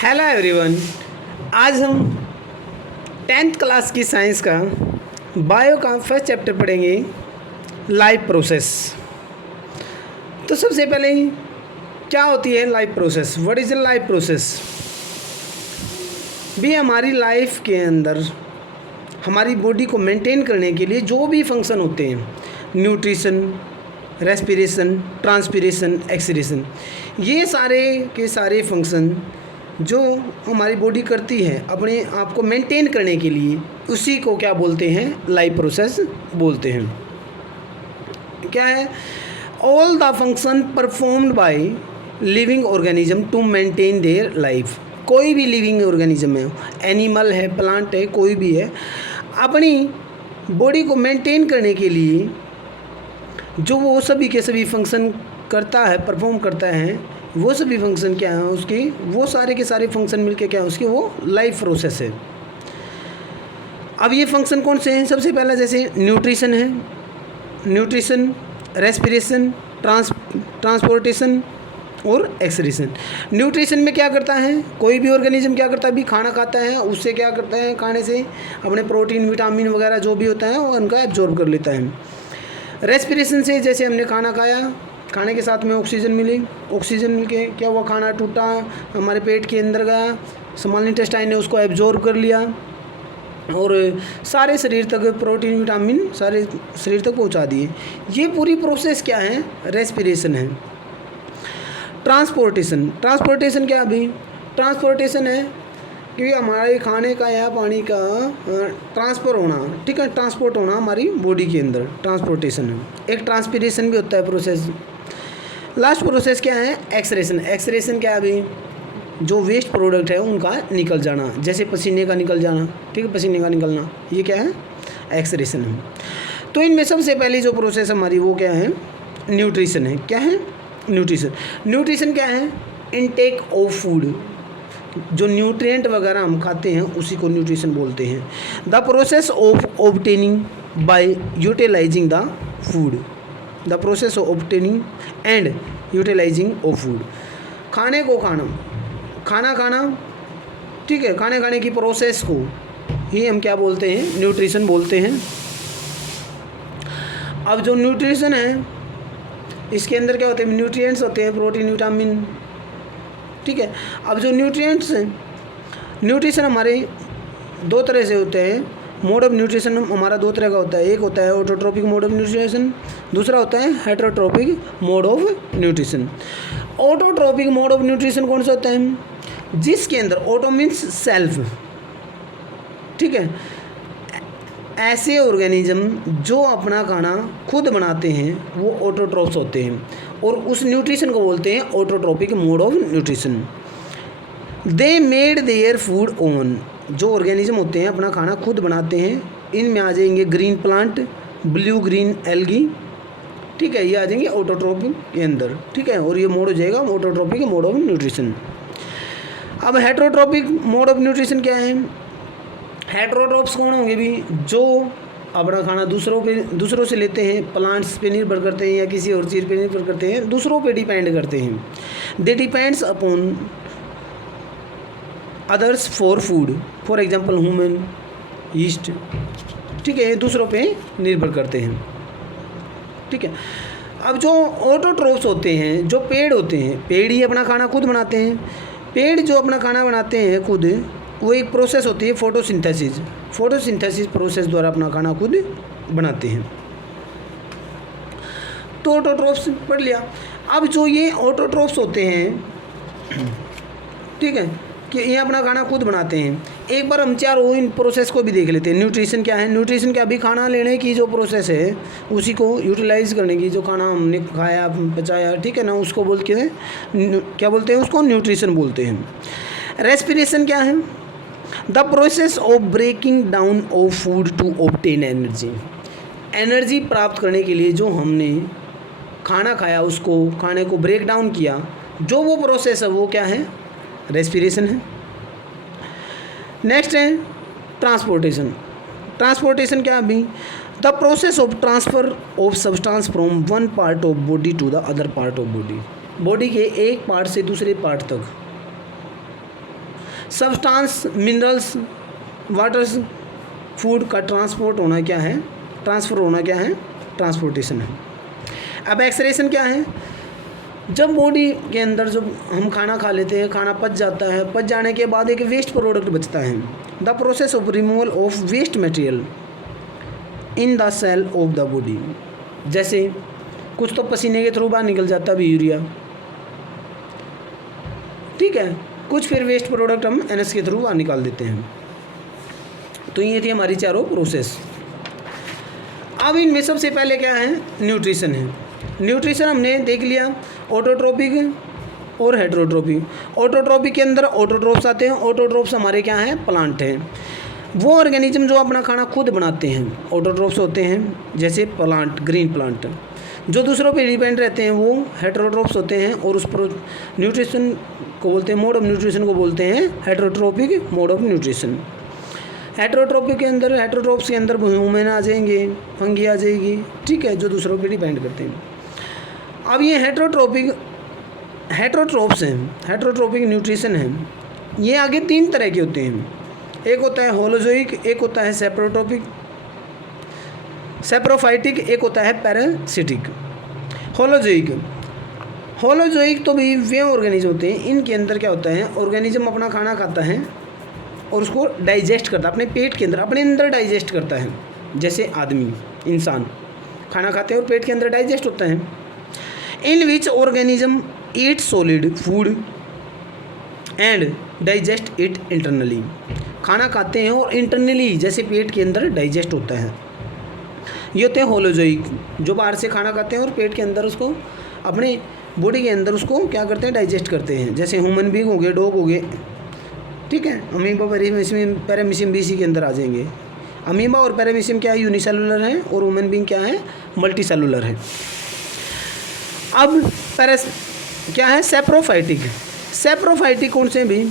Hello everyone. आज हम 10th class की साइंस का बायो का फर्स्ट चैप्टर पढ़ेंगे, लाइफ प्रोसेस। तो सबसे पहले क्या होती है life process? What is the life process? भी हमारी लाइफ के अंदर हमारी बॉडी को मेंटेन करने के लिए जो भी फंक्शन होते हैं, न्यूट्रिशन, रेस्पिरेशन, ट्रांसपिरेशन, एक्सपिरेशन, ये सारे के सारे फंक्शन जो हमारी बॉडी करती है अपने आप को मेंटेन करने के लिए, उसी को क्या बोलते हैं? लाइफ प्रोसेस बोलते हैं। क्या है? All the function performed by living organism to maintain their life. कोई भी लिविंग ऑर्गेनिज्म है, एनिमल है, प्लांट है, कोई भी है, अपनी बॉडी को मेंटेन करने के लिए जो वो सभी के सभी फंक्शन करता है, परफॉर्म करता है, वो सभी फंक्शन क्या है उसकी, वो सारे के सारे फंक्शन मिलके क्या है उसकी, वो लाइफ प्रोसेस है। अब ये फंक्शन कौन से हैं? सबसे पहला जैसे न्यूट्रिशन है, न्यूट्रिशन, रेस्पिरेशन, ट्रांसपोर्टेशन और एक्सक्रीशन। न्यूट्रिशन में क्या करता है? कोई भी ऑर्गेनिज्म क्या करता है? भी खाना खाता है, उससे क्या करता है? खाने से अपने प्रोटीन, विटामिन वगैरह जो भी होता है वो उनका एब्जॉर्ब कर लेता है। रेस्पिरेशन से जैसे हमने खाना खाया, खाने के साथ में ऑक्सीजन मिली, ऑक्सीजन मिल के क्या हुआ? खाना टूटा, हमारे पेट के अंदर गया, स्मॉल इंटेस्टाइन ने उसको एब्जॉर्ब कर लिया और सारे शरीर तक प्रोटीन, विटामिन सारे शरीर तक पहुंचा दिए। ये पूरी प्रोसेस क्या है? रेस्पिरेशन है। ट्रांसपोर्टेशन, ट्रांसपोर्टेशन क्या? अभी ट्रांसपोर्टेशन है कि हमारे खाने का या पानी का ट्रांसफ़र होना, ठीक है, ट्रांसपोर्ट होना हमारी बॉडी के अंदर, ट्रांसपोर्टेशन है। एक ट्रांसपिरेशन भी होता है प्रोसेस। लास्ट प्रोसेस क्या है? एक्सक्रीशन। एक्सक्रीशन क्या है? अभी जो वेस्ट प्रोडक्ट है उनका निकल जाना, जैसे पसीने का निकल जाना, ठीक है, पसीने का निकलना, ये क्या है? एक्सक्रीशन है। तो इनमें सबसे पहली जो प्रोसेस हमारी वो क्या है? न्यूट्रिशन है। क्या है? न्यूट्रिशन। न्यूट्रिशन क्या है? इनटेक ऑफ फूड, जो न्यूट्रिएंट वगैरह हम खाते हैं उसी को न्यूट्रिशन बोलते हैं। The process of obtaining by utilising the food, the process of obtaining and utilising of food. खाने को खाना, खाना खाना, ठीक है, खाने खाने की प्रोसेस को ही हम क्या बोलते हैं? न्यूट्रिशन बोलते हैं। अब जो न्यूट्रिशन है इसके अंदर क्या होते हैं? न्यूट्रिएंट्स होते हैं, प्रोटीन, विटामिन, ठीक है। अब जो न्यूट्रिएंट्स हैं, न्यूट्रिशन हमारे दो तरह से होते हैं। मोड ऑफ न्यूट्रिशन हमारा दो तरह का होता है। एक होता है ऑटोट्रोपिक मोड ऑफ न्यूट्रिशन, दूसरा होता है heterotrophic mode of nutrition. Autotrophic mode of nutrition कौन सा होता है? जिसके अंदर ऑटो मीन्स सेल्फ, ठीक है, ऐसे ऑर्गेनिज्म जो अपना खाना खुद बनाते हैं वो ऑटोट्रोप्स होते हैं और उस न्यूट्रिशन को बोलते हैं autotrophic mode of nutrition. They made their food own, जो ऑर्गेनिज्म होते हैं अपना खाना खुद बनाते हैं। इनमें आ जाएंगे green plant, blue green algae, ठीक है, ये आ जाएंगे ऑटोट्रोपिक के अंदर, ठीक है, और ये मोड हो जाएगा ऑटोट्रोपिक मोड ऑफ न्यूट्रिशन। अब हेटरोट्रोपिक मोड ऑफ न्यूट्रिशन क्या है? हेटरोट्रोप्स कौन होंगे? भी जो अपना खाना दूसरों से लेते हैं, प्लांट्स पे निर्भर करते हैं या किसी और चीज़ पे निर्भर करते हैं, दूसरों पे डिपेंड करते हैं। They depends upon others for food, for example human, yeast, ठीक है, दूसरों पे निर्भर करते हैं, ठीक है। अब जो ऑटोट्रोप्स होते हैं, जो पेड़ होते हैं, पेड़ ही अपना खाना खुद बनाते हैं। पेड़ जो अपना खाना बनाते हैं खुद, वो एक प्रोसेस होती है फोटोसिंथेसिस। फोटोसिंथेसिस प्रोसेस द्वारा अपना खाना खुद बनाते हैं। तो ऑटोट्रोप्स पढ़ लिया। अब जो ये ऑटोट्रोप्स होते हैं, ठीक है, कि ये अपना खाना खुद बनाते हैं। एक बार हम चारों इन प्रोसेस को भी देख लेते हैं। न्यूट्रिशन क्या है? न्यूट्रिशन क्या? अभी खाना लेने की जो प्रोसेस है उसी को यूटिलाइज करने की, जो खाना हमने खाया, पचाया, ठीक है ना, उसको बोलते हैं, क्या बोलते हैं उसको? न्यूट्रिशन बोलते हैं। रेस्पिरेशन क्या है? The process of breaking down of food to obtain energy. Energy प्राप्त करने के लिए जो हमने खाना खाया, उसको खाने को ब्रेक डाउन किया, जो वो प्रोसेस है वो क्या है? रेस्पिरेशन है। नेक्स्ट है ट्रांसपोर्टेशन। ट्रांसपोर्टेशन क्या? अभी the process of transfer of substance from one part of body to the other part of body. Body के एक पार्ट से दूसरे पार्ट तक सब्सटेंस, मिनरल्स, वाटर, फूड का ट्रांसपोर्ट होना क्या है, ट्रांसफ़र होना क्या है, ट्रांसपोर्टेशन है। अब एक्सक्रीशन क्या है, जब बॉडी के अंदर जब हम खाना खा लेते हैं, खाना पच जाता है, पच जाने के बाद एक वेस्ट प्रोडक्ट बचता है। The process of removal of waste material in the cell of the body. जैसे कुछ तो पसीने के थ्रू बाहर निकल जाता है भी, यूरिया, ठीक है, कुछ फिर वेस्ट प्रोडक्ट हम एनएस के थ्रू बाहर निकाल देते हैं। तो ये थी हमारी चारों प्रोसेस। अब इनमें सबसे पहले क्या है, न्यूट्रिशन है। न्यूट्रिशन हमने देख लिया, ऑटोट्रोपिक और हेटेरोट्रोपिक। ऑटोट्रोपिक के अंदर ऑटोट्रोप्स आते हैं। ऑटोट्रोप्स हमारे क्या हैं, प्लांट हैं, वो ऑर्गेनिज्म जो अपना खाना खुद बनाते हैं। ऑटोट्रोप्स होते हैं जैसे प्लांट, ग्रीन प्लांट। जो दूसरों पे डिपेंड रहते हैं वो हेटेरोट्रोप्स होते हैं, और उस पर न्यूट्रिशन को बोलते हैं, मोड ऑफ न्यूट्रिशन को बोलते हैं हेटेरोट्रोपिक मोड ऑफ न्यूट्रिशन। हेटेरोट्रोपिक के अंदर, हेटेरोट्रोप्स के अंदर ह्यूमन आ जाएंगे, फंगी आ जाएगी, ठीक है, जो दूसरों पे डिपेंड करते हैं। अब ये हेटेरोट्रोप्स हैं, हेटेरोट्रोपिक न्यूट्रिशन है। ये आगे 3 तरह के होते हैं, एक होता है होलोजोइक, एक होता है सेप्रोट्रोपिक, सेप्रोफाइटिक, एक होता है पैरासिटिक। होलोजोइक तो भी वे ऑर्गेनिज्म होते हैं, इनके अंदर क्या होता है, ऑर्गेनिज्म अपना खाना खाता है और उसको डाइजेस्ट करता है, अपने पेट के अंदर, अपने अंदर डाइजेस्ट करता है। जैसे आदमी, इंसान खाना खाते हैं और पेट के अंदर डाइजेस्ट होता है। In which organism eat solid food and digest it internally. खाना खाते हैं और इंटरनली जैसे पेट के अंदर डाइजेस्ट होता है। ये होते हैं होलोजोइक, जो बाहर से खाना खाते हैं और पेट के अंदर उसको, अपने बॉडी के अंदर उसको क्या करते हैं, डाइजेस्ट करते हैं। जैसे ह्यूमन बीइंग हो गए, डॉग हो गए, ठीक है। अमीबा, पैरामीशियम भी इसी के अंदर आ जाएंगे। अमीबा और पैरामीशियम क्या है, यूनिसेलुलर है, और ह्यूमन बीइंग क्या है, मल्टीसेलुलर है। अब क्या है, सेप्रोफाइटिक। सेप्रोफाइटिक कौन से भी,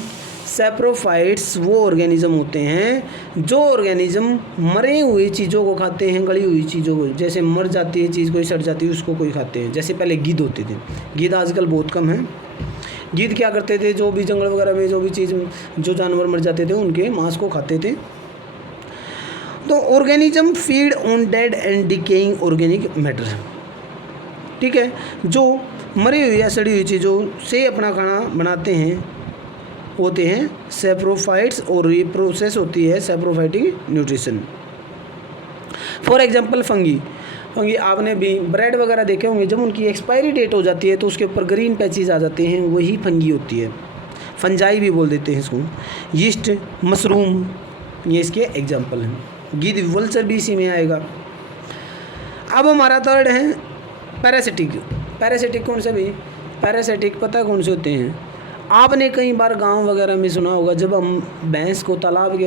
सेप्रोफाइट्स वो ऑर्गेनिज्म होते हैं जो ऑर्गेनिज्म मरे हुई चीज़ों को खाते हैं, गली हुई चीज़ों को, जैसे मर जाती है चीज़, कोई सड़ जाती है उसको कोई खाते हैं। जैसे पहले गिद्ध होते थे, गिद्ध आजकल बहुत कम है। गिद्ध क्या करते थे, जो भी जंगल वगैरह में जो भी चीज़, जो जानवर मर जाते थे उनके मांस को खाते थे। तो organism feed on dead and decaying organic matter, ठीक है, जो मरी हुई या सड़ी हुई चीज़ों से अपना खाना बनाते हैं होते हैं सेप्रोफाइट्स, और ये प्रोसेस होती है saprophytic nutrition. For example fungi, आपने भी ब्रेड वगैरह देखे होंगे, जब उनकी एक्सपायरी डेट हो जाती है तो उसके ऊपर ग्रीन पैचेस आ जाते हैं, वही फंगी होती है। फंजाई भी बोल देते हैं इसको। यीस्ट, मशरूम, ये इसके एग्जांपल हैं। गिद्ध, वल्चर भी इसी में आएगा। अब हमारा थर्ड है पैरासिटिक। पैरासिटिक कौन से भी, पैरासिटिक पता कौन से होते हैं, आपने कई बार गांव वगैरह में सुना होगा, जब हम भैंस को तालाब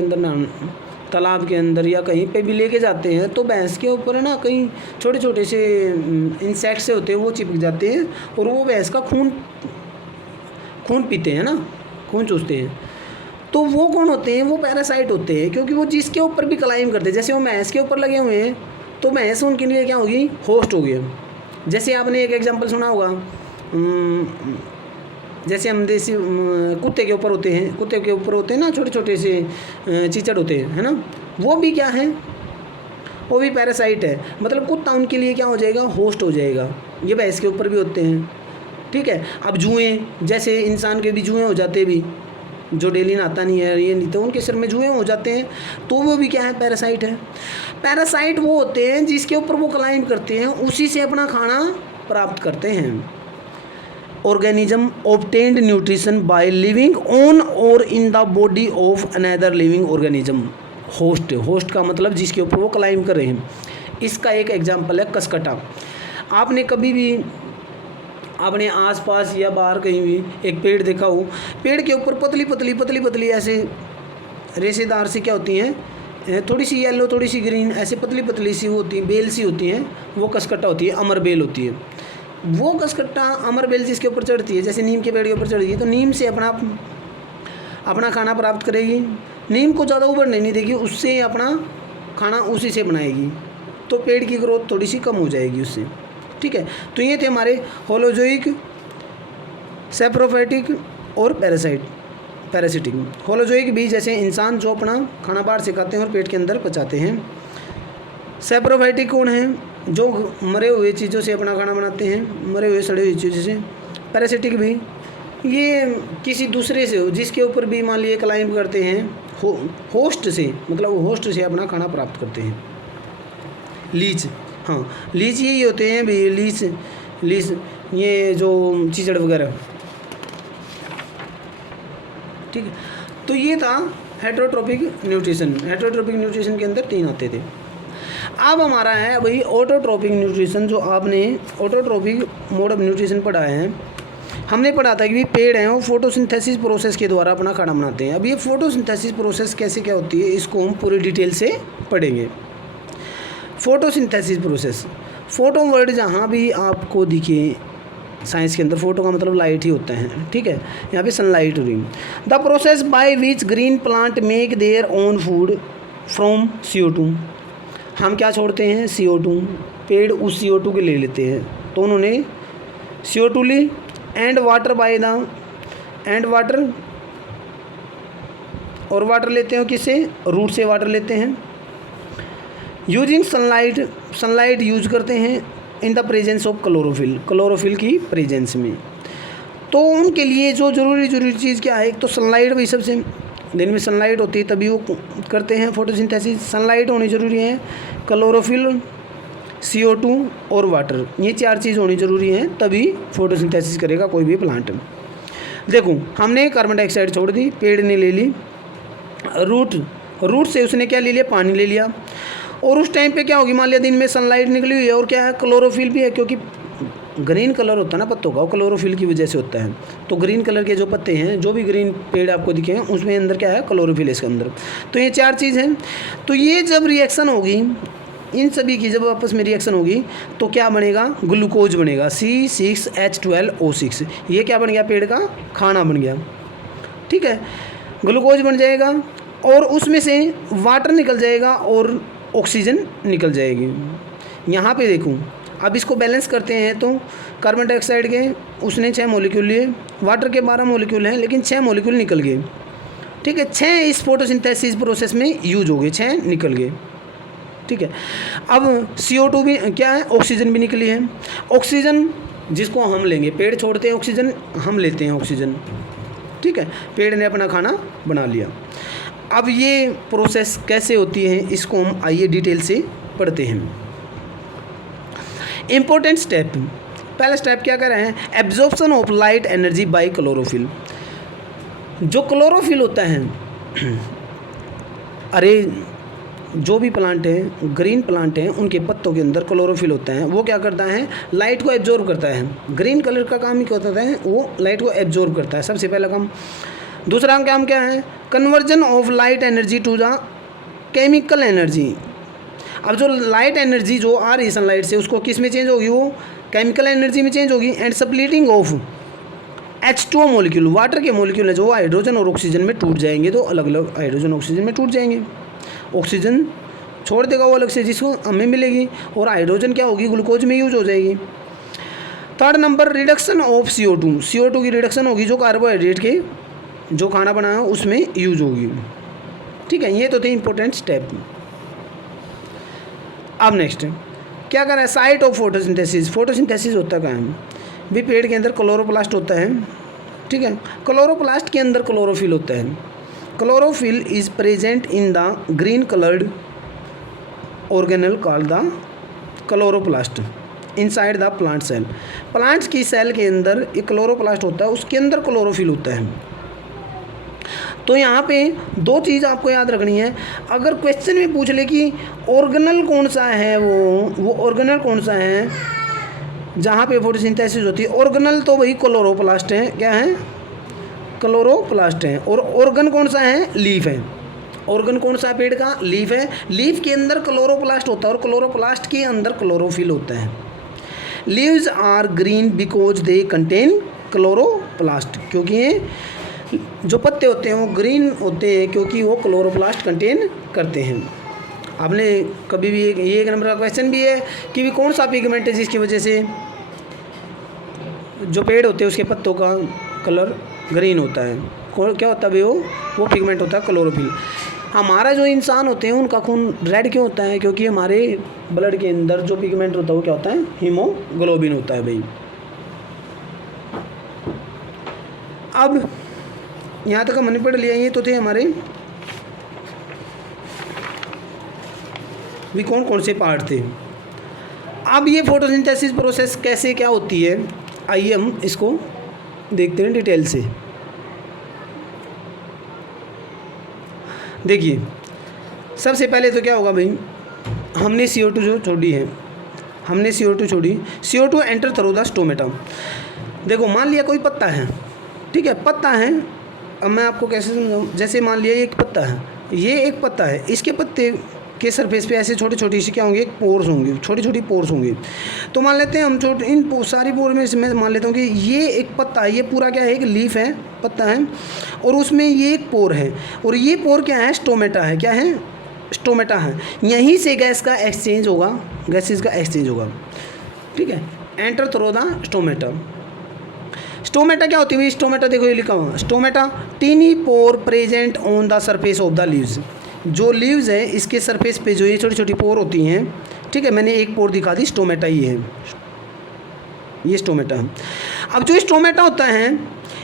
के अंदर या कहीं पे भी लेके जाते हैं तो भैंस के ऊपर है ना, कई छोटे छोटे से इंसेक्ट्स से होते हैं, वो चिपक जाते हैं और वो भैंस का खून पीते हैं ना, खून चूसते हैं। तो वो कौन होते हैं, वो पैरासाइट होते हैं, क्योंकि वो जिसके ऊपर भी क्लाइम करते हैं, जैसे वो भैंस के ऊपर लगे हुए हैं तो भैंस उनके लिए क्या होगी, होस्ट हो गया। जैसे आपने एक एग्जांपल सुना होगा, जैसे हम देसी कुत्ते के ऊपर होते हैं ना, छोटे छोटे से चीचड़ होते हैं, है ना, वो भी क्या है, वो भी पैरासाइट है। मतलब कुत्ता उनके लिए क्या हो जाएगा, होस्ट हो जाएगा। ये भैंस के ऊपर भी होते हैं, ठीक है। अब जुएँ, जैसे इंसान के भी जुएँ हो जाते भी, जो डेली नहाता नहीं है, ये नहीं, तो उनके सिर में जुएँ हो जाते हैं, तो वो भी क्या है, पैरासाइट है। पैरासाइट वो होते हैं जिसके ऊपर वो क्लाइंब करते हैं, उसी से अपना खाना प्राप्त करते हैं। Organism obtained nutrition by living on or in the body of another living organism. Host का मतलब जिसके ऊपर वो क्लाइंब कर रहे हैं। इसका एक एग्जांपल है कसकटा। आपने कभी भी अपने आसपास या बाहर कहीं भी एक पेड़ देखा हो, पेड़ के ऊपर पतली ऐसे रेशेदार सी क्या होती हैं, थोड़ी सी येलो, थोड़ी सी ग्रीन, ऐसे पतली सी होती हैं, बेल सी होती हैं, वो कसकट्टा होती है, अमर बेल होती है। वो कसकट्टा, अमर बेल जिसके ऊपर चढ़ती है, जैसे नीम के पेड़ के ऊपर चढ़ती है, तो नीम से अपना खाना प्राप्त करेगी। नीम को ज़्यादा उभरने नहीं देगी, उससे अपना खाना उसी से बनाएगी, तो पेड़ की ग्रोथ थोड़ी सी कम हो जाएगी उससे, ठीक है। तो ये थे हमारे होलोजोइक, सेप्रोफाइटिक और पैरासाइट। पैरासिटिक। होलोजोइक भी जैसे इंसान जो अपना खाना बाहर से खाते हैं और पेट के अंदर पचाते हैं। सैप्रोफाइटिक कौन है? जो मरे हुए चीज़ों से अपना खाना बनाते हैं, मरे हुए सड़े हुई चीज़ों से। पैरासिटिक भी ये किसी दूसरे से हो, जिसके ऊपर भी मान लिए क्लाइंब करते हैं, होस्ट से, मतलब होस्ट से अपना खाना प्राप्त करते हैं। लीच, हाँ लीच यही होते हैं भी, लीच ये जो चीचड़ वगैरह, ठीक है। तो ये था हेटरोट्रोपिक न्यूट्रिशन। हेटरोट्रोपिक न्यूट्रिशन के अंदर 3 आते थे। अब हमारा है वही ऑटोट्रोपिक न्यूट्रिशन। जो आपने ऑटोट्रोपिक मोड ऑफ न्यूट्रिशन पढ़ा है, हमने पढ़ा था कि पेड़ हैं वो फोटोसिंथेसिस प्रोसेस के द्वारा अपना खाना बनाते हैं। अब ये फोटोसिंथेसिस प्रोसेस कैसे क्या होती है, इसको हम पूरी डिटेल से पढ़ेंगे। फोटोसिंथेसिस प्रोसेस, फोटो वर्ड जहाँ भी आपको दिखे साइंस के अंदर, फोटो का मतलब लाइट ही होता है, ठीक है। यहाँ पे सनलाइट हो रही। The process by which green plant make their own food from CO2। हम क्या छोड़ते हैं? CO2। पेड़ उस CO2 के ले लेते हैं, तो उन्होंने CO2 ली। And water by the, and water, और वाटर लेते हैं किससे? रूट से वाटर लेते हैं। यूजिंग सनलाइट, सनलाइट यूज करते हैं in the presence of chlorophyll, chlorophyll की प्रेजेंस में। तो उनके लिए जो ज़रूरी चीज़ क्या है? एक तो सनलाइट, वही सबसे दिन में सनलाइट होती है तभी वो करते हैं फोटोसिंथेसिस। सनलाइट होनी ज़रूरी है, क्लोरोफिल, CO2 और वाटर, ये 4 चीज़ होनी ज़रूरी है, तभी फोटोसिंथेसिस करेगा कोई भी प्लांट। देखो हमने कार्बन डाइऑक्साइड छोड़ दी, पेड़ ने ले ली। रूट से उसने क्या ले लिया? पानी ले लिया। और उस टाइम पे क्या होगी? मान लिया दिन में सनलाइट निकली हुई है और क्या है? क्लोरोफिल भी है, क्योंकि ग्रीन कलर होता है ना पत्तों का, वो क्लोरोफिल की वजह से होता है। तो ग्रीन कलर के जो पत्ते हैं, जो भी ग्रीन पेड़ आपको दिखे हैं, उसमें अंदर क्या है? क्लोरोफिल है इसके अंदर। तो ये 4 चीज़ हैं। तो ये जब रिएक्शन होगी, इन सभी की जब आपस में रिएक्शन होगी तो क्या बनेगा? ग्लूकोज बनेगा, C6H12O6। ये क्या बन गया? पेड़ का खाना बन गया, ठीक है। ग्लूकोज बन जाएगा और उसमें से वाटर निकल जाएगा और ऑक्सीजन निकल जाएगी। यहाँ पे देखूँ, अब इसको बैलेंस करते हैं तो कार्बन डाइऑक्साइड के उसने 6 मॉलिक्यूल लिए, वाटर के 12 मॉलिक्यूल हैं, लेकिन 6 मॉलिक्यूल निकल गए, ठीक है। 6 इस फोटोसिंथेसिस प्रोसेस में यूज हो गए, 6 निकल गए, ठीक है। अब CO2 भी क्या है? ऑक्सीजन भी निकली है। ऑक्सीजन जिसको हम लेंगे, पेड़ छोड़ते हैं ऑक्सीजन, हम लेते हैं ऑक्सीजन, ठीक है। पेड़ ने अपना खाना बना लिया। अब ये प्रोसेस कैसे होती है, इसको हम आइए डिटेल से पढ़ते हैं। इम्पोर्टेंट स्टेप, पहला स्टेप क्या कर रहे हैं? Absorption of light energy by chlorophyll. जो क्लोरोफिल होता है, अरे जो भी प्लांट है, ग्रीन प्लांट हैं, उनके पत्तों के अंदर क्लोरोफिल होता है। वो क्या करता है? लाइट को एब्जॉर्ब करता है। ग्रीन कलर का काम ही क्या होता है? वो लाइट को एब्जॉर्ब करता है, सबसे पहला काम। दूसरा काम क्या है? Conversion of light energy to the chemical energy. अब जो लाइट एनर्जी जो आ रही है सनलाइट से, उसको किस में चेंज होगी? वो केमिकल एनर्जी में चेंज होगी। And splitting of H2O molecule, water के मॉलिक्यूल है जो हाइड्रोजन और ऑक्सीजन में टूट जाएंगे, तो अलग अलग हाइड्रोजन ऑक्सीजन में टूट जाएंगे। ऑक्सीजन छोड़ देगा वो अलग से, जिसको हमें मिलेगी, और हाइड्रोजन क्या होगी? ग्लूकोज में यूज हो जाएगी। Third number, reduction of CO2, CO2 की रिडक्शन होगी, जो कार्बोहाइड्रेट के जो खाना बनाया उसमें यूज होगी, ठीक है। ये तो थे इंपॉर्टेंट स्टेप। अब नेक्स्ट क्या कर रहा है? Site of photosynthesis. फोटोसिंथेसिस होता क्या है? भी पेड़ के अंदर क्लोरोप्लास्ट होता है, ठीक है। क्लोरोप्लास्ट के अंदर क्लोरोफिल होता है। Chlorophyll is present in the green coloured organelle called the chloroplast inside the plant cell. Plants की सेल के अंदर एक क्लोरोप्लास्ट होता है, उसके अंदर क्लोरोफिल होता है। तो यहाँ पे 2 चीज़ आपको याद रखनी है। अगर क्वेश्चन में पूछ ले कि ऑर्गेनल कौन सा है, वो ऑर्गेनल कौन सा है जहाँ पे फोटोसिंथेसिस होती है? ऑर्गेनल तो वही क्लोरोप्लास्ट है, क्या है? क्लोरोप्लास्ट है। और ऑर्गन कौन सा है? लीफ है। ऑर्गन कौन सा है पेड़ का? लीफ है। लीफ के अंदर क्लोरोप्लास्ट होता है और क्लोरोप्लास्ट के अंदर क्लोरोफिल होता है। Leaves are green because they contain chloroplast, क्योंकि ये जो पत्ते होते हैं वो ग्रीन होते हैं क्योंकि वो क्लोरोप्लास्ट कंटेन करते हैं। आपने कभी भी ये एक नंबर का क्वेश्चन भी है कि भी कौन सा पिगमेंट है जिसकी वजह से जो पेड़ होते हैं उसके पत्तों का कलर ग्रीन होता है? क्या होता है भाई, वो पिगमेंट होता है क्लोरोफिल। हमारा जो इंसान होते हैं उनका खून रेड क्यों होता है? क्योंकि हमारे ब्लड के अंदर जो पिगमेंट होता है वो क्या होता है? हीमोग्लोबिन होता है भाई। अब यहाँ तक हमने पढ़ लिया, ये तो थे हमारे भी कौन कौन से पार्ट थे। अब ये फोटोसिंथेसिस प्रोसेस कैसे क्या होती है, आइए हम इसको देखते हैं डिटेल से। देखिए सबसे पहले तो क्या होगा भाई, हमने CO2 जो छोड़ी है, हमने CO2 छोड़ी, CO2 enter through the stomata. देखो मान लिया कोई पत्ता है, ठीक है, पत्ता है। अब मैं आपको कैसे समझाऊँ, जैसे मान लिया ये एक पत्ता है, ये एक पत्ता है, इसके पत्ते के सरफेस पे ऐसे छोटे छोटे से क्या होंगे, पोर्स होंगे, छोटी छोटी पोर्स होंगे। तो मान लेते हैं हम इन सारी पोर में से मैं मान लेता हूँ कि ये एक पत्ता है, ये पूरा क्या है, एक लीफ है, पत्ता है, और उसमें ये एक पोर है, और ये पोर क्या है, स्टोमेटा है। क्या है? स्टोमेटा है। यहीं से गैस का एक्सचेंज होगा, गैसेज का एक्सचेंज होगा, ठीक है, enter through the stomata. Stomata क्या होती है? स्टोमेटा देखो ये लिखा हुआ, stomata tiny pore present on the surface of the leaves. जो लीव्स है इसके सरफेस पे जो ये छोटी छोटी पोर होती हैं, ठीक है, मैंने एक पोर दिखा दी, स्टोमेटा ही है, ये स्टोमेटा है। अब जो स्टोमेटा होता है,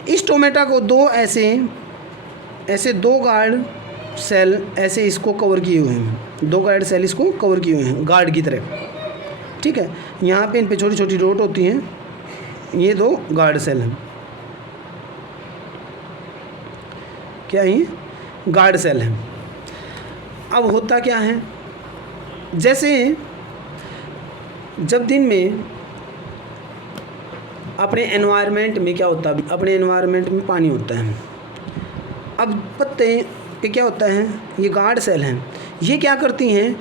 इस स्टोमेटा को दो ऐसे दो गार्ड सेल ऐसे इसको कवर किए हुए हैं, दो गार्ड सेल इसको कवर किए हुए हैं गार्ड की तरह, ठीक है। यहाँ पे इन पे छोटी छोटी डॉट होती हैं, ये दो गार्ड सेल हैं, क्या ये गार्ड सेल हैं। अब होता क्या है, जैसे जब दिन में अपने एनवायरनमेंट में क्या होता है, अपने एनवायरनमेंट में पानी होता है। अब पत्ते पे क्या होता है, ये गार्ड सेल हैं, ये क्या करती हैं,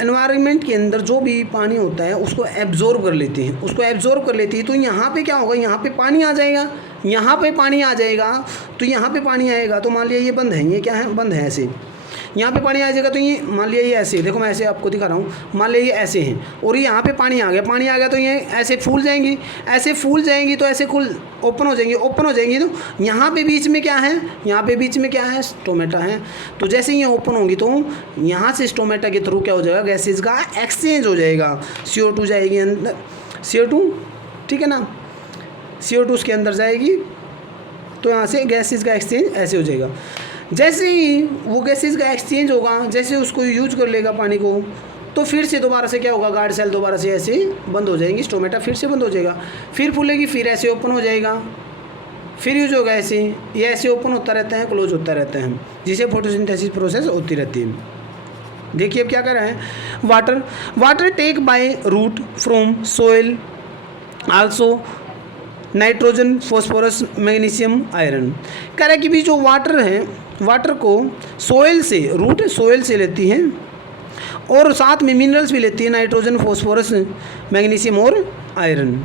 एनवायरनमेंट के अंदर जो भी पानी होता है उसको एब्जॉर्ब कर लेती हैं, तो यहाँ पे क्या होगा, यहाँ पे पानी आ जाएगा, यहाँ पे पानी आ जाएगा, तो यहाँ पे पानी आएगा, तो मान लिया ये बंद है, ये क्या है, बंद है ऐसे, यहाँ पे पानी आ जाएगा, तो ये मान लिया ये ऐसे, देखो मैं ऐसे आपको दिखा रहा हूँ, मान लिया ये ऐसे हैं, और ये यहाँ पे पानी आ गया, तो ये ऐसे फूल जाएंगी, तो ऐसे खुल ओपन हो जाएंगी, तो यहाँ पे बीच में क्या है, स्टोमेटा है। तो जैसे ये ओपन होंगी तो यहाँ से स्टोमेटा के थ्रू क्या हो जाएगा, गैसेज का एक्सचेंज हो जाएगा, CO2 जाएगी अंदर, CO2, ठीक है ना, CO2 उसके अंदर जाएगी, तो यहाँ से गैसेज का एक्सचेंज ऐसे हो जाएगा। जैसे ही वो गैसेज का एक्सचेंज होगा, जैसे उसको यूज कर लेगा पानी को, तो फिर से दोबारा से क्या होगा, गार्ड सेल दोबारा से ऐसे बंद हो जाएंगी, स्टोमेटा फिर से बंद हो जाएगा, फिर फूलेगी, फिर ऐसे ओपन हो जाएगा, फिर यूज होगा ऐसे, ये ऐसे ओपन होता रहता है, क्लोज होता रहता है, जिसे फोटोसिंथेसिस प्रोसेस होती रहती है। देखिए अब क्या कर रहा है, water take by root from soil also nitrogen, phosphorus, magnesium, iron. कह रहा है कि भी जो वाटर है, वाटर को सोइल से, रूट सोइल से लेती है, और साथ में मिनरल्स भी लेती है, नाइट्रोजन, फॉस्फोरस, मैग्नीशियम और आयरन।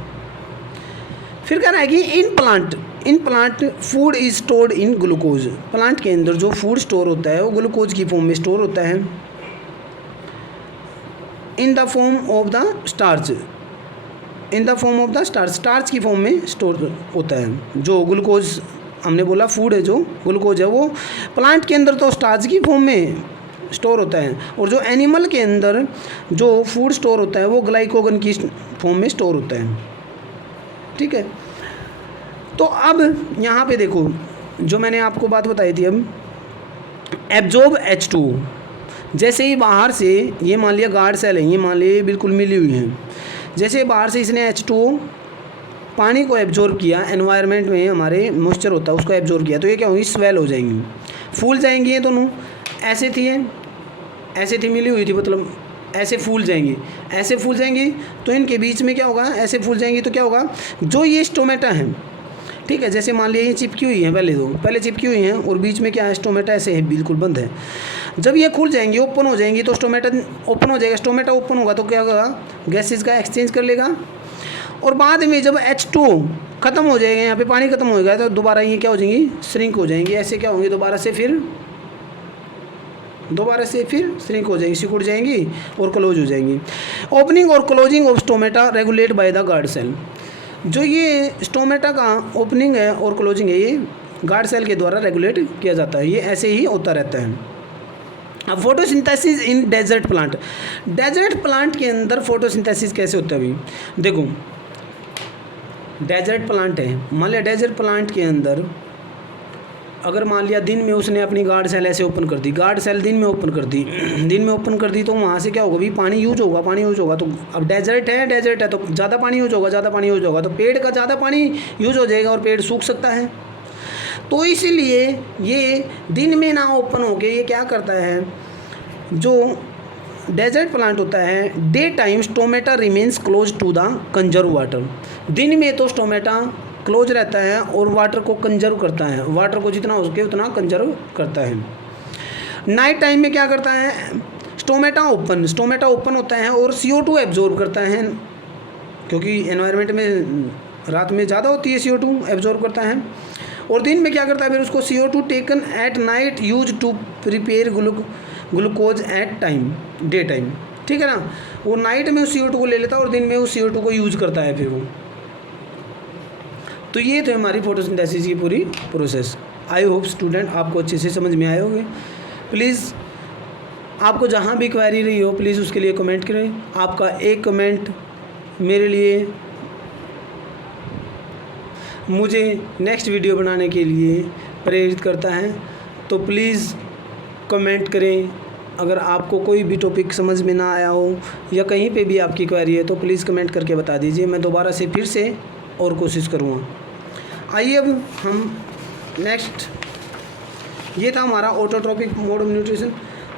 फिर कह रहा है कि in plant food is stored in glucose. Plant के अंदर जो फूड स्टोर होता है वो ग्लूकोज की फॉर्म में स्टोर होता है, in the form of the starch, starch की फॉर्म में स्टोर होता है। जो ग्लूकोज हमने बोला फूड है, जो ग्लूकोज है वो प्लांट के अंदर तो स्टार्च की फॉर्म में स्टोर होता है, और जो एनिमल के अंदर जो फूड स्टोर होता है वो ग्लाइकोजन की फॉर्म में स्टोर होता है, ठीक है। तो अब यहाँ पे देखो जो मैंने आपको बात बताई थी, अब एब्जॉर्ब H2, जैसे ही बाहर से ये मान लिया गार्ड सेल है, ये मान लिया बिल्कुल मिली हुई हैं, जैसे बाहर से इसने H2 पानी को एब्जॉर्ब किया, एनवायरनमेंट में हमारे मॉइस्चर होता है उसको एब्जॉर्ब किया, तो ये क्या होगी, स्वेल हो जाएंगी, फूल जाएंगी। ये दोनों ऐसे थी मिली हुई थी, मतलब ऐसे फूल जाएंगी, तो इनके बीच में क्या होगा, ऐसे फूल जाएंगी, तो क्या होगा, जो ये स्टोमेटा है, ठीक है, जैसे मान लिया ये चिपकी हुई है, पहले चिपकी हुई हैं, और बीच में क्या है, स्टोमेटा ऐसे है, बिल्कुल बंद है। जब ये खुल जाएंगी, ओपन हो जाएंगी, तो स्टोमेटा ओपन हो जाएगा, स्टोमेटा ओपन होगा तो क्या होगा, गैसेज का एक्सचेंज कर लेगा, और बाद में जब H2 ख़त्म हो जाएगा, यहाँ पे पानी ख़त्म हो गया, तो दोबारा ये क्या हो जाएंगी, श्रिंक हो जाएंगी, ऐसे क्या होंगी, दोबारा से फिर श्रिंक हो जाएंगी, सिकुड़ जाएंगी और क्लोज हो जाएंगी। ओपनिंग और closing of stomata regulate by the guard cell. जो ये स्टोमेटा का ओपनिंग है और क्लोजिंग है, ये गार्ड सेल के द्वारा रेगुलेट किया जाता है, ये ऐसे ही होता रहता है। अब फोटोसिंथेसिस इन डेजर्ट प्लांट के अंदर फोटोसिंथेसिस कैसे होता है भाई? देखो, डेजर्ट प्लांट है, मान लिया डेजर्ट प्लांट के अंदर अगर मान लिया दिन में उसने अपनी गार्ड सेल ऐसे ओपन कर दी, गार्ड सेल दिन में ओपन कर दी, दिन में ओपन कर दी, तो वहाँ से क्या होगा भी पानी यूज होगा, तो अब डेजर्ट है तो ज़्यादा पानी यूज होगा, तो पेड़ का ज़्यादा पानी यूज हो जाएगा और पेड़ सूख सकता है। तो इसीलिए ये दिन में ना ओपन होके ये क्या करता है, जो डेजर्ट प्लांट होता है, day time stomata remains close to the conserve water. दिन में तो स्टोमेटा क्लोज रहता है और वाटर को कंजर्व करता है, वाटर को जितना हो सके उतना कंजर्व करता है। नाइट टाइम में क्या करता है, स्टोमेटा ओपन होता है और CO2 एब्जॉर्ब करता है, क्योंकि एनवायरनमेंट में रात में ज़्यादा होती है, CO2 एब्जॉर्ब करता है। और दिन में क्या करता है, फिर उसको CO2 taken at night use to prepare glucose at day time, ठीक है ना। वो नाइट में उस CO2 को ले लेता है और दिन में उस CO2 को यूज करता है फिर वो। तो ये तो हमारी फोटोसिंथेसिस की पूरी प्रोसेस। आई होप स्टूडेंट आपको अच्छे से समझ में आए होंगे। प्लीज़ आपको जहाँ भी क्वेरी रही हो प्लीज़ उसके लिए कमेंट करें। आपका एक कमेंट मेरे लिए मुझे नेक्स्ट वीडियो बनाने के लिए प्रेरित करता है, तो प्लीज़ कमेंट करें। अगर आपको कोई भी टॉपिक समझ में ना आया हो या कहीं पे भी आपकी क्वेरी है तो प्लीज़ कमेंट करके बता दीजिए, मैं दोबारा से फिर से और कोशिश करूँगा। आइए अब हम नेक्स्ट, ये था हमारा ऑटोट्रोपिक मोड ऑफ न्यूट्रिशन।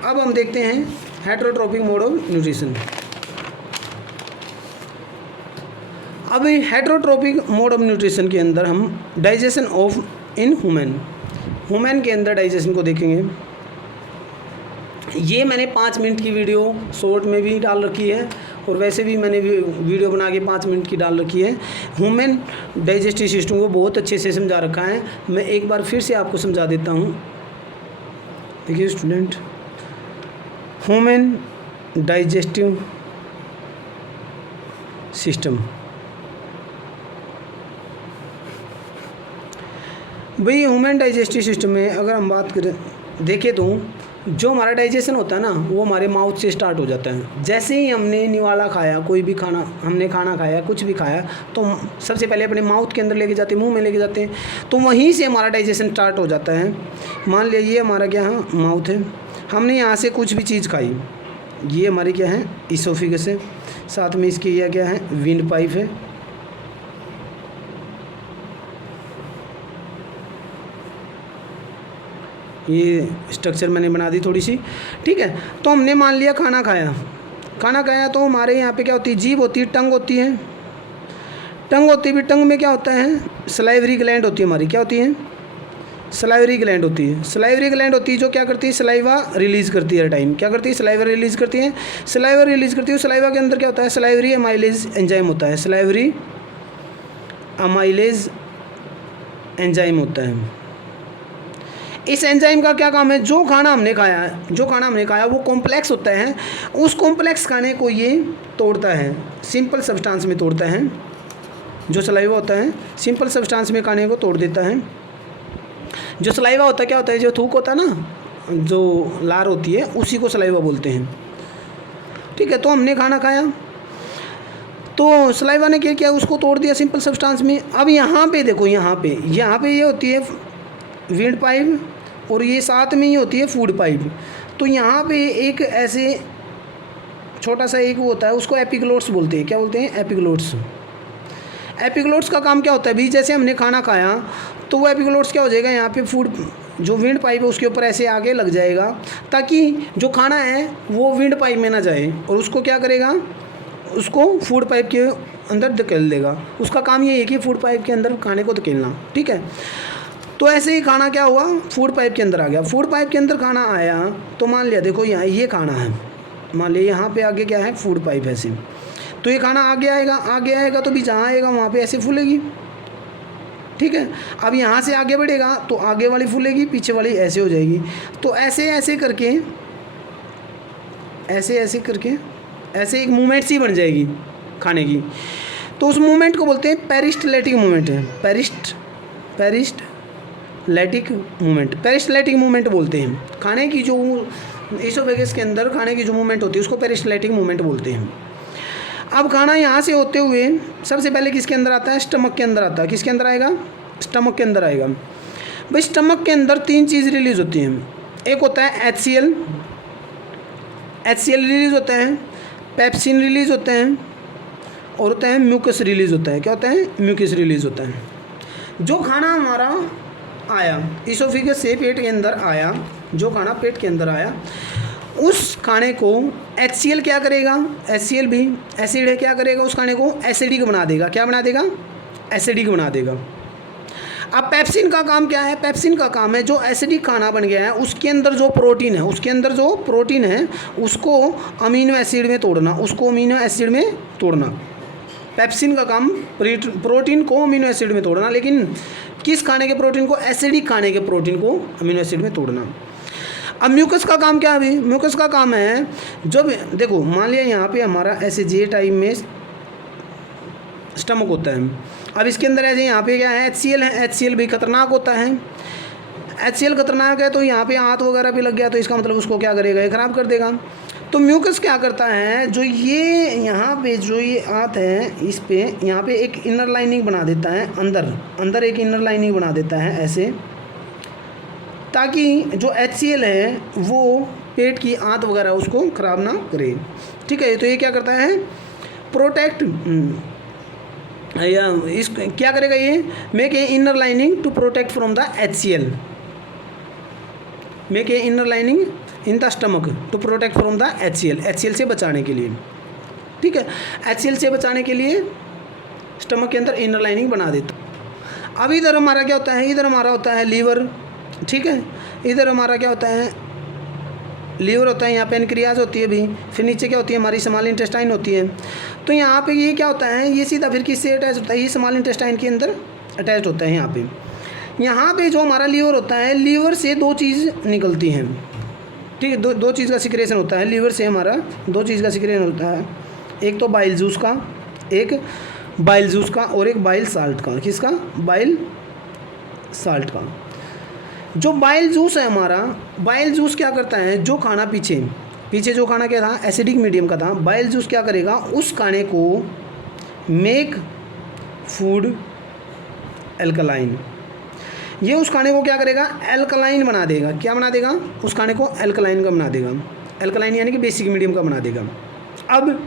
अब हम देखते हैं हेटरोट्रोपिक मोड ऑफ न्यूट्रिशन। अब हेटरोट्रोपिक मोड ऑफ न्यूट्रिशन के अंदर हम डाइजेशन ऑफ इन ह्यूमन के अंदर डाइजेशन को देखेंगे। ये मैंने 5 मिनट की वीडियो शॉर्ट में भी डाल रखी है और वैसे भी मैंने वीडियो बना के 5 मिनट की डाल रखी है। ह्यूमन डाइजेस्टिव सिस्टम को बहुत अच्छे से समझा रखा है, मैं एक बार फिर से आपको समझा देता हूँ। देखिए स्टूडेंट, ह्यूमन डाइजेस्टिव सिस्टम, भाई ह्यूमन डाइजेस्टिव सिस्टम में अगर हम बात करें देखें तो जो हमारा डाइजेशन होता है ना वो हमारे माउथ से स्टार्ट हो जाता है। जैसे ही हमने निवाला खाया, कोई भी खाना हमने खाया, कुछ भी खाया, तो सबसे पहले अपने माउथ के अंदर लेके जाते हैं, मुंह में लेके जाते हैं, तो वहीं से हमारा डाइजेशन स्टार्ट हो जाता है। मान लिया ये हमारा क्या है, माउथ है, हमने यहाँ से कुछ भी चीज़ खाई, ये हमारी क्या है, इसोफिगस है, साथ में इसकी यह क्या है, विंड पाइप है, ये स्ट्रक्चर मैंने बना दी थोड़ी सी, ठीक है। तो हमने मान लिया खाना खाया तो हमारे यहाँ पे क्या होती है, जीभ होती है, टंग होती है, फिर टंग में क्या होता है, सलाइवरी ग्लैंड होती है हमारी, क्या होती है, सलाइवरी ग्लैंड होती है, जो क्या करती है, सलाइवा रिलीज़ करती है हर टाइम, क्या करती है, सलाइवा रिलीज़ करती है। सलाइवा के अंदर क्या होता है, सलाइवरी अमाइलेज एंजाइम होता है, सलाइवरी अमाइलेज एंजाइम होता है। इस एंजाइम का क्या काम है, जो खाना हमने खाया वो कॉम्प्लेक्स होता है, उस कॉम्प्लेक्स खाने को ये तोड़ता है, सिंपल सब्सटेंस में तोड़ता है। जो सलाइवा होता है सिंपल सब्सटेंस में खाने को तोड़ देता है। जो सलाइवा होता है क्या होता है, जो थूक होता है ना, जो लार होती है, उसी को सलाइवा बोलते हैं, ठीक है। तो हमने खाना खाया तो सलाइवा ने क्या किया, उसको तोड़ दिया सिंपल सब्सटेंस में। अब यहाँ पे देखो, यहाँ पे ये होती है विंड पाइप और ये साथ में ही होती है फूड पाइप। तो यहाँ पे एक ऐसे छोटा सा एक वो होता है, उसको एपिग्लोट्स बोलते हैं, क्या बोलते हैं, एपिग्लोट्स का काम क्या होता है भी, जैसे हमने खाना खाया तो वो एपिग्लोट्स क्या हो जाएगा, यहाँ पे फूड जो विंड पाइप है उसके ऊपर ऐसे आगे लग जाएगा, ताकि जो खाना है वो विंड पाइप में ना जाए, और उसको क्या करेगा, उसको फूड पाइप के अंदर धकेल देगा। उसका काम ये है कि फूड पाइप के अंदर खाने को धकेलना, ठीक है। तो ऐसे ही खाना क्या हुआ, फूड पाइप के अंदर आ गया। फूड पाइप के अंदर खाना आया तो मान लिया, देखो यहाँ ये खाना है, मान लिया यहाँ पे आगे क्या है, फूड पाइप ऐसे, तो ये खाना आगे आएगा तो भी जहाँ आएगा वहाँ पे ऐसे फूलेगी, ठीक है। अब यहाँ से आगे बढ़ेगा तो आगे वाली फूलेगी, पीछे वाली ऐसे हो जाएगी। तो ऐसे करके ऐसे एक मूवमेंट सी बन जाएगी खाने की। तो उस मूवमेंट को बोलते हैं पेरिस्टलेटिक मूवमेंट है, पेरिस्टलेटिक मूवमेंट बोलते हैं। खाने की जो इसोफेगस के अंदर खाने की जो मूवमेंट होती है उसको पेरिस्टलेटिक मूवमेंट बोलते हैं। अब खाना यहाँ से होते हुए सबसे पहले किसके अंदर आता है? स्टमक के अंदर आता है। किसके अंदर आएगा? स्टमक के अंदर आएगा। भाई स्टमक के अंदर 3 चीज़ रिलीज होती हैं। एक होता है HCl रिलीज होता है, पेप्सिन रिलीज होता है, और होता है म्यूकस रिलीज होता है। क्या होता है? म्यूकस रिलीज होता है। जो खाना हमारा आया इसोफेगस से पेट के अंदर आया, जो खाना पेट के अंदर आया, उस खाने को HCl क्या करेगा? HCl भी एसिड है, क्या करेगा? उस खाने को एसिडिक बना देगा। क्या बना देगा? एसिडिक बना देगा। अब पेप्सिन का काम क्या है? पेप्सिन का काम है जो एसिडिक खाना बन गया है उसके अंदर जो प्रोटीन है उसको अमीनो एसिड में तोड़ना, पेप्सिन का काम प्रोटीन को अमीनो एसिड में तोड़ना। लेकिन किस खाने के प्रोटीन को? एसिडिक खाने के प्रोटीन को अमीनो एसिड में तोड़ना। अब म्यूकस का काम क्या है? अभी म्यूकस का काम है जब देखो मान लिया यहाँ पे हमारा ऐसे जे टाइप में स्टमक होता है। अब इसके अंदर ऐसे यहाँ पे क्या है? HCl है। HCl भी खतरनाक होता है। HCl खतरनाक है तो यहाँ पे आंत वगैरह भी लग गया तो इसका मतलब उसको क्या करेगा? ये ख़राब कर देगा। तो म्यूकस क्या करता है? जो ये यहाँ पे जो ये आंत है इस पे यहाँ पे एक इनर लाइनिंग बना देता है, अंदर एक इनर लाइनिंग बना देता है ऐसे, ताकि जो HCl है वो पेट की आंत वगैरह उसको ख़राब ना करे। ठीक है, तो ये क्या करता है? प्रोटेक्ट या इस क्या करेगा? ये make a inner lining to protect from the HCl, make a inner lining in the stomach to protect from the HCl से बचाने के लिए। ठीक है, HCl से बचाने के लिए स्टमक के अंदर इनर लाइनिंग बना देता। अब इधर हमारा क्या होता है? इधर हमारा होता है लीवर। ठीक है, इधर हमारा क्या होता है? लीवर होता है, यहाँ पेनक्रियाज होती है भी, फिर नीचे क्या होती है? हमारी स्मॉल इंटेस्टाइन होती है। तो यहाँ पे ये क्या होता है? ये सीधा फिर किससे अटैच होता है? ये स्मॉल इंटेस्टाइन के अंदर अटैच होता है। यहाँ पे जो हमारा लीवर होता है, लीवर से 2 चीज़ निकलती हैं। ठीक है, दो चीज़ का सिक्रेशन होता है लीवर से। हमारा 2 चीज़ का सिक्रेशन होता है, एक तो बाइल जूस का, और एक बाइल साल्ट का। किसका? बाइल साल्ट का। जो बाइल जूस है हमारा, बाइल जूस क्या करता है? जो खाना पीछे जो खाना क्या था? एसिडिक मीडियम का था। बाइल जूस क्या करेगा? उस खाने को मेक फूड एल्कलाइन, ये उस खाने को क्या करेगा? एल्कलाइन बना देगा। क्या बना देगा? उस खाने को एल्कलाइन का बना देगा। एल्कलाइन यानी कि बेसिक मीडियम का बना देगा। अब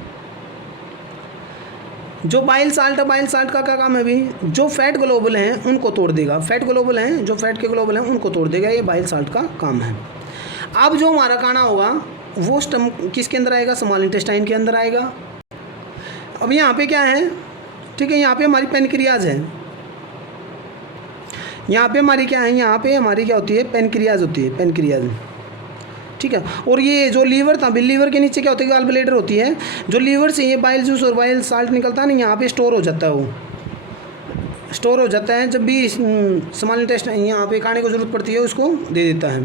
जो बाइल साल्ट का क्या काम है? अभी जो फैट ग्लोबुल हैं उनको तोड़ देगा। जो फैट के ग्लोबुल हैं उनको तोड़ देगा। ये बाइल साल्ट का काम है। अब जो हमारा खाना होगा वो स्टमक किसके अंदर आएगा? स्मॉल इंटेस्टाइन के अंदर आएगा। अब यहाँ पे क्या है? ठीक है, यहाँ पे हमारी पेनक्रियाज है। यहाँ पे हमारी क्या है? यहाँ पे हमारी क्या होती है? पेनक्रियाज होती है, पेनक्रियाज। ठीक है, और ये जो लीवर था, लीवर के नीचे क्या होती है? गॉल ब्लैडर होती है। जो लीवर से ये बाइल जूस और बाइल साल्ट निकलता है ना, यहाँ पे स्टोर हो जाता है। वो स्टोर हो जाता है जब भी स्मॉल इंटेस्टाइन यहाँ पे खाने को ज़रूरत पड़ती है उसको दे देता है।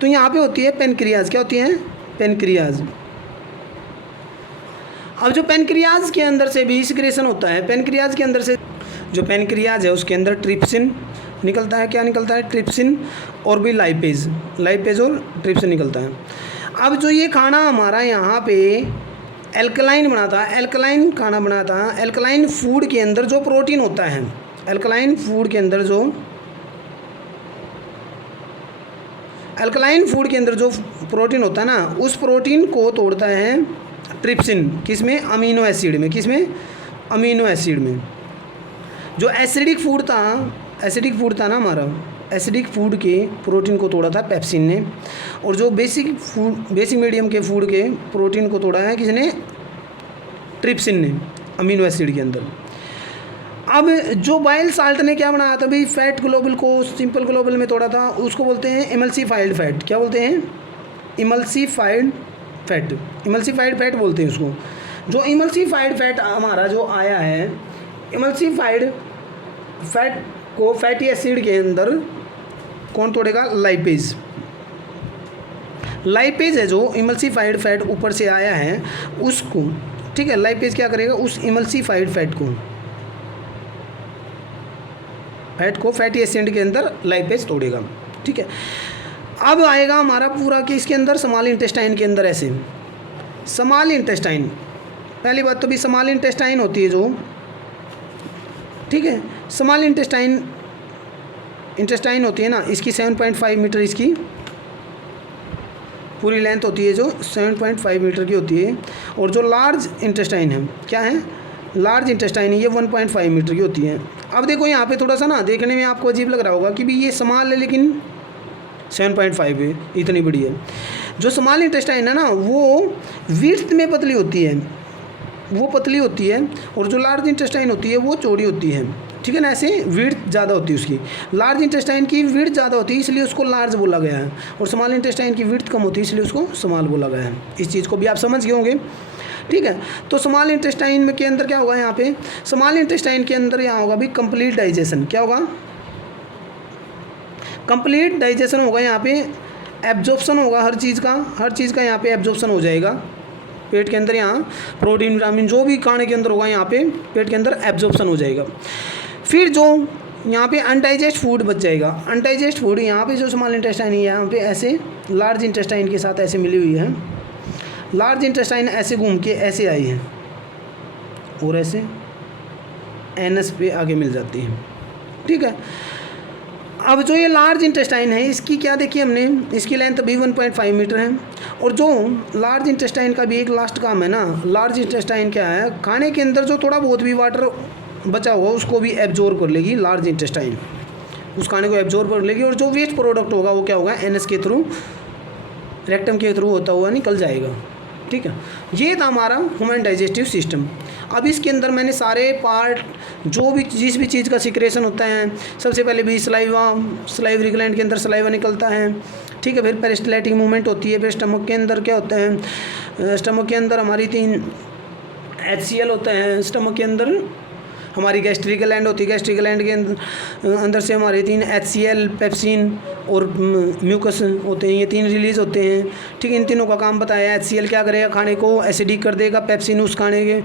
तो यहाँ पे होती है पेनक्रियाज। क्या होती है? पेनक्रियाज। अब जो पेनक्रियाज के अंदर से भी सिक्रेशन होता है, पेनक्रियाज के अंदर से जो पेनक्रियाज है उसके अंदर ट्रिप्सिन निकलता है। क्या निकलता है? ट्रिप्सिन और भी लाइपेज और ट्रिप्सिन निकलता है। अब जो ये खाना हमारा यहाँ पे एल्कलाइन बनाता है, एल्कलाइन खाना बनाता है, एल्कलाइन फूड के अंदर जो प्रोटीन होता है, एल्कलाइन फूड के अंदर जो प्रोटीन होता है ना, उस प्रोटीन को तोड़ता है ट्रिप्सिन। किसमें? अमीनो एसिड में। किसमें? अमीनो एसिड में। जो एसिडिक फूड था ना हमारा, एसिडिक फूड के प्रोटीन को तोड़ा था पेप्सिन ने, और जो बेसिक मीडियम के फूड के प्रोटीन को तोड़ा है किसने? ट्रिप्सिन ने, अमीनो एसिड के अंदर। अब जो बाइल साल्ट ने क्या बनाया था भाई? फैट ग्लोबुल को सिंपल ग्लोबुल में तोड़ा था, उसको बोलते हैं इमल्सिफाइड फैट। क्या बोलते हैं? इमल्सिफाइड फैट बोलते हैं उसको। जो इमल्सिफाइड फैट हमारा जो आया है, इमल्सिफाइड फैट को फैटी एसिड के अंदर कौन तोड़ेगा? लाइपेज है जो इमल्सिफाइड फैट ऊपर से आया है उसको ठीक है। लाइपेज क्या करेगा, उस इमल्सिफाइड फैट को फैटी एसिड के अंदर लाइपेज तोड़ेगा, ठीक है। अब आएगा हमारा पूरा कि इसके अंदर स्मॉल इंटेस्टाइन के अंदर ऐसे स्मॉल इंटेस्टाइन, पहली बात तो भी स्मॉल इंटेस्टाइन होती है जो, ठीक है, स्मॉल इंटेस्टाइन होती है ना, इसकी 7.5 मीटर इसकी पूरी लेंथ होती है, जो 7.5 मीटर की होती है। और जो लार्ज इंटेस्टाइन है, क्या है, लार्ज इंटेस्टाइन है, ये 1.5 मीटर की होती है। अब देखो यहाँ पे थोड़ा सा ना देखने में आपको अजीब लग रहा होगा कि भी ये स्मॉल है लेकिन 7.5 है, इतनी बड़ी है। जो स्मॉल इंटेस्टाइन है ना वो विड्थ में पतली होती है, वो पतली होती है, और जो लार्ज इंटेस्टाइन होती है वो चौड़ी होती है, ठीक है ना। ऐसे विड्थ ज़्यादा होती है उसकी, लार्ज इंटेस्टाइन की विड्थ ज़्यादा होती है इसलिए उसको लार्ज बोला गया है, और स्मॉल इंटेस्टाइन की विड्थ कम होती है इसलिए उसको स्मॉल बोला गया है। इस चीज़ को भी आप समझ गए होंगे, ठीक है। तो स्मॉल इंटेस्टाइन में के अंदर क्या होगा, यहाँ पे स्मॉल इंटेस्टाइन के अंदर यहाँ होगा भी कंप्लीट डाइजेशन। क्या होगा, कंप्लीट डाइजेशन होगा, यहाँ पे एब्जॉर्प्शन होगा हर चीज़ का यहाँ पे एब्जॉर्प्शन हो जाएगा पेट के अंदर। यहाँ प्रोटीन विटामिन जो भी खाने के अंदर होगा यहाँ पे पेट के अंदर एब्जॉर्प्शन हो जाएगा। फिर जो यहाँ पे अनडाइजेस्ट फूड बच जाएगा, अनडाइजेस्ट फूड यहाँ पे जो स्मॉल इंटेस्टाइन है यहाँ पे ऐसे लार्ज इंटेस्टाइन के साथ ऐसे मिली हुई है, लार्ज इंटेस्टाइन ऐसे घूम के ऐसे आई है और ऐसे एनएस पे आगे मिल जाती है, ठीक है। अब जो ये लार्ज इंटेस्टाइन है इसकी क्या देखी हमने, इसकी लेंथ भी 1.5 मीटर है। और जो लार्ज इंटेस्टाइन का भी एक लास्ट काम है ना, लार्ज इंटेस्टाइन क्या है, खाने के अंदर जो थोड़ा बहुत भी वाटर बचा होगा उसको भी एब्जॉर्ब कर लेगी लार्ज इंटेस्टाइन, उस खाने को एब्जॉर्ब कर लेगी, और जो वेस्ट प्रोडक्ट होगा वो क्या होगा, एनएस के थ्रू, रेक्टम के थ्रू होता हुआ निकल जाएगा, ठीक है। ये था हमारा ह्यूमन डाइजेस्टिव सिस्टम। अब इसके अंदर मैंने सारे पार्ट जो भी जिस भी चीज़ का सिक्रेशन होता है, सबसे पहले भी सलाइवरी ग्लैंड के अंदर सलाइवा निकलता है, ठीक है। फिर पेरिस्टाल्टिक मूवमेंट होती है, फिर स्टमक के अंदर क्या होता है, स्टमक के अंदर हमारी 3 HCl होता है, स्टमक के अंदर हमारी गैस्ट्रिक ग्लैंड होती है, गैस्ट्रिक ग्लैंड के अंदर से हमारे 3 HCl, पेप्सिन और म्यूकस होते हैं, ये 3 रिलीज़ होते हैं, ठीक है। इन तीनों का काम बताया। HCl क्या करेगा, खाने को एसिडिक कर देगा, पेप्सिन उस खाने के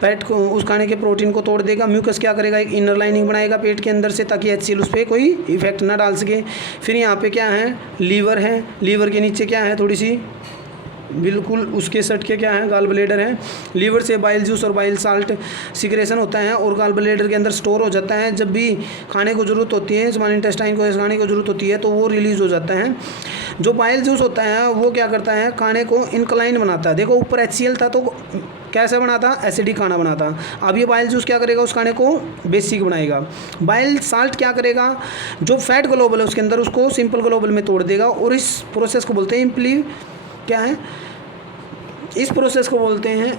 फैट को, उस खाने के प्रोटीन को तोड़ देगा, म्यूकस क्या करेगा, एक इनर लाइनिंग बनाएगा पेट के अंदर से ताकि HCl उस पर कोई इफेक्ट ना डाल सके। फिर यहाँ पे क्या है, लीवर है, लीवर के नीचे क्या है, थोड़ी सी बिल्कुल उसके सट के क्या है, गाल ब्लेडर है। लीवर से बाइल जूस और बाइल साल्ट सिक्रेशन होता है और गाल ब्लेडर के अंदर स्टोर हो जाता है। जब भी खाने को ज़रूरत होती है, स्मॉल इंटेस्टाइन को खाने को ज़रूरत होती है तो वो रिलीज़ हो जाता है। जो बाइल जूस होता है वो क्या करता है, खाने को इंक्लाइन बनाता है। देखो ऊपर HCl था तो कैसे बनाता, एसिडिक खाना बनाता। अब ये बाइल जूस क्या करेगा, उस खाने को बेसिक बनाएगा। बाइल साल्ट क्या करेगा, जो फैट ग्लोबल है उसके अंदर उसको सिंपल ग्लोबल में तोड़ देगा, और इस प्रोसेस को बोलते हैं क्या है, इस प्रोसेस को बोलते हैं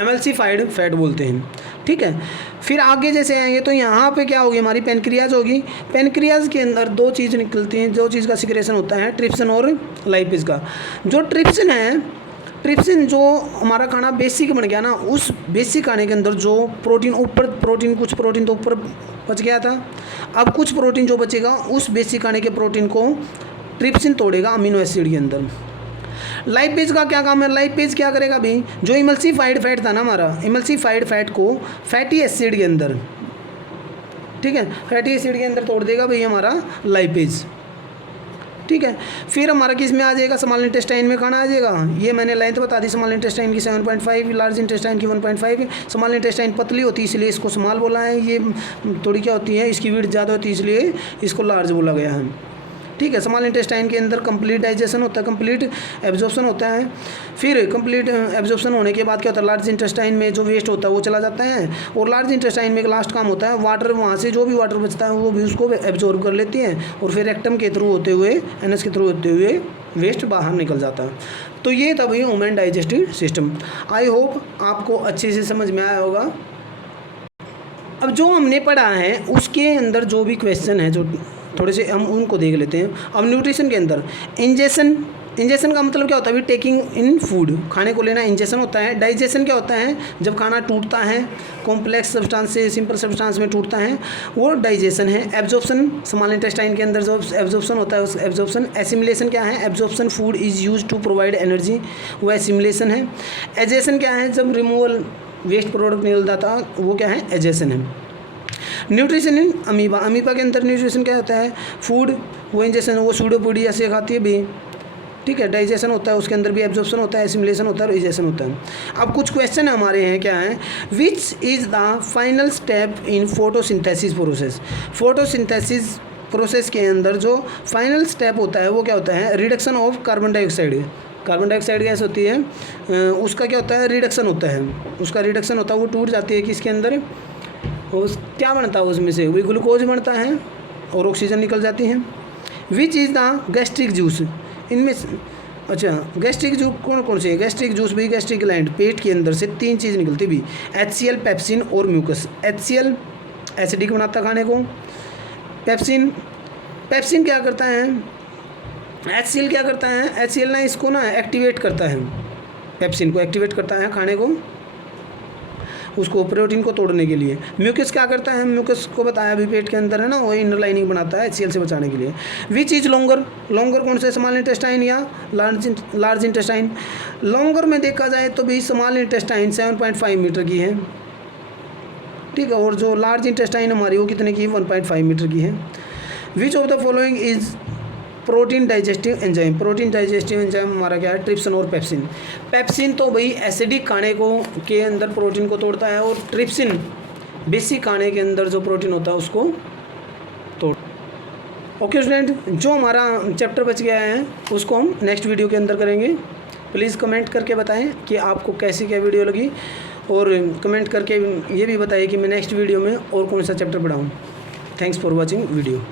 एमल्सिफाइड फैट बोलते हैं, ठीक है। फिर आगे जैसे आएंगे तो यहाँ पे क्या होगी, हमारी पेनक्रियाज होगी। पेनक्रियाज के अंदर 2 चीज़ निकलती हैं, 2 चीज़ का सिक्रेशन होता है, ट्रिप्सिन और लाइपेज का। जो ट्रिप्सिन है, ट्रिप्सिन जो हमारा खाना बेसिक बन गया ना, उस बेसिक खाने के अंदर जो प्रोटीन कुछ प्रोटीन तो ऊपर बच गया था, अब कुछ प्रोटीन जो बचेगा उस बेसिक खाने के प्रोटीन को ट्रिप्सिन तोड़ेगा अमीनो एसिड के अंदर। लाइपेज का क्या काम है, लाइपेज क्या करेगा भी, जो इमल्सिफाइड फैट था ना हमारा, इमल्सिफाइड फैट को फैटी एसिड के अंदर, ठीक है, फैटी एसिड के अंदर तोड़ देगा भाई हमारा लाइपेज, ठीक है। फिर हमारा किस में आ जाएगा, स्मॉल इंटेस्टाइन में खाना आ जाएगा। ये मैंने लेंथ बता दी, स्मॉल इंटेस्टाइन की 7.5, लार्ज इंटेस्टाइन की 1.5। स्मॉल इंटेस्टाइन पतली होती है इसलिए इसको स्मॉल बोला है, ये थोड़ी क्या होती है, इसकी विड्थ ज़्यादा होती है इसलिए इसको लार्ज बोला गया है, ठीक है। स्मॉल इंटेस्टाइन के अंदर कंप्लीट डाइजेशन होता है, कंप्लीट एब्जॉर्प्शन होता है। फिर कंप्लीट एब्जॉर्प्शन होने के बाद क्या होता है, लार्ज इंटेस्टाइन में जो वेस्ट होता है वो चला जाता है, और लार्ज इंटेस्टाइन में एक लास्ट काम होता है, वाटर, वहाँ से जो भी वाटर बचता है वो भी उसको एब्जॉर्ब कर लेती है, और फिर रेक्टम के थ्रू होते हुए, एनएस के थ्रू होते हुए वेस्ट बाहर निकल जाता है। तो ये था भाई human digestive system. I hope आपको अच्छे से समझ में आया होगा। अब जो हमने पढ़ा है उसके अंदर जो भी क्वेश्चन है, जो थोड़े से हम उनको देख लेते हैं। अब न्यूट्रिशन के अंदर इंजेशन का मतलब क्या होता है, टेकिंग इन फूड, खाने को लेना इंजेशन होता है। डाइजेशन क्या होता है, जब खाना टूटता है, कॉम्प्लेक्स सब्सटेंस से सिंपल सब्सटेंस में टूटता है, वो डाइजेशन है। एब्जॉर्प्शन, स्मॉल इंटेस्टाइन के अंदर जो एब्जॉर्प्शन होता है उस एब्जॉर्प्शन। एसिमिलेशन क्या है, absorption food is use to provide energy, वो एसिमिलेशन है। एजेशन क्या है, जब रिमूवल वेस्ट प्रोडक्ट निकल जाता, वो क्या है, एजेशन है। न्यूट्रिशन इन अमीबा, अमीबा के अंदर न्यूट्रिशन क्या होता है, फूड, वो इंजेक्शन, वो सूडोपोडी ऐसे खाती है भी, ठीक है, डाइजेशन होता है, उसके अंदर भी एब्जॉर्प्शन होता है, एसिमिलेशन होता है और डाइजेशन होता है। अब कुछ क्वेश्चन हमारे हैं, क्या है, which is the final step in photosynthesis process. Photosynthesis process के अंदर जो फाइनल स्टेप होता है वो क्या होता है, reduction of carbon dioxide. Carbon dioxide gas होती है, उसका क्या होता है, रिडक्शन होता है, उसका रिडक्शन होता है, वो टूट जाती है किसके अंदर, उस क्या बनता है उसमें से, वही ग्लूकोज बनता है और ऑक्सीजन निकल जाती है। Which is the gastric juice, इनमें अच्छा गैस्ट्रिक जूस कौन कौन से है, गैस्ट्रिक जूस भी गैस्ट्रिक ग्लैंड, पेट के अंदर से 3 चीज़ निकलती भी, HCl, पेप्सिन और म्यूकस। HCl एसिडिक बनाता खाने को, पेप्सिन क्या करता है, HCl क्या करता है, HCl ना इसको ना एक्टिवेट करता है, पेप्सिन को एक्टिवेट करता है खाने को, उसको प्रोटीन को तोड़ने के लिए। म्यूकस क्या करता है, म्यूकस को बताया अभी पेट के अंदर है ना, वो इनर लाइनिंग बनाता है HCl से बचाने के लिए। विच इज लॉन्गर, लॉन्गर कौन से, स्मॉल इंटेस्टाइन या लार्ज इंटेस्टाइन। लॉन्गर में देखा जाए तो भी स्मॉल इंटेस्टाइन 7.5 मीटर की है, ठीक है, और जो लार्ज इंटेस्टाइन हमारी वो कितने की है, 1.5 मीटर की है। Which of the following is protein digestive enzyme, protein digestive enzyme हमारा क्या है, ट्रिप्सिन और पेप्सिन। पेप्सिन तो भाई एसिडिक खाने को के अंदर प्रोटीन को तोड़ता है, और ट्रिप्सिन बेसिक खाने के अंदर जो प्रोटीन होता है उसको तोड़। ओके स्टूडेंट, जो हमारा चैप्टर बच गया है उसको हम नेक्स्ट वीडियो के अंदर करेंगे। प्लीज़ कमेंट करके बताएं कि आपको कैसी क्या वीडियो लगी, और कमेंट करके ये भी बताइए कि मैं नेक्स्ट वीडियो में और कौन सा चैप्टर पढ़ाऊँ। Thanks for watching video.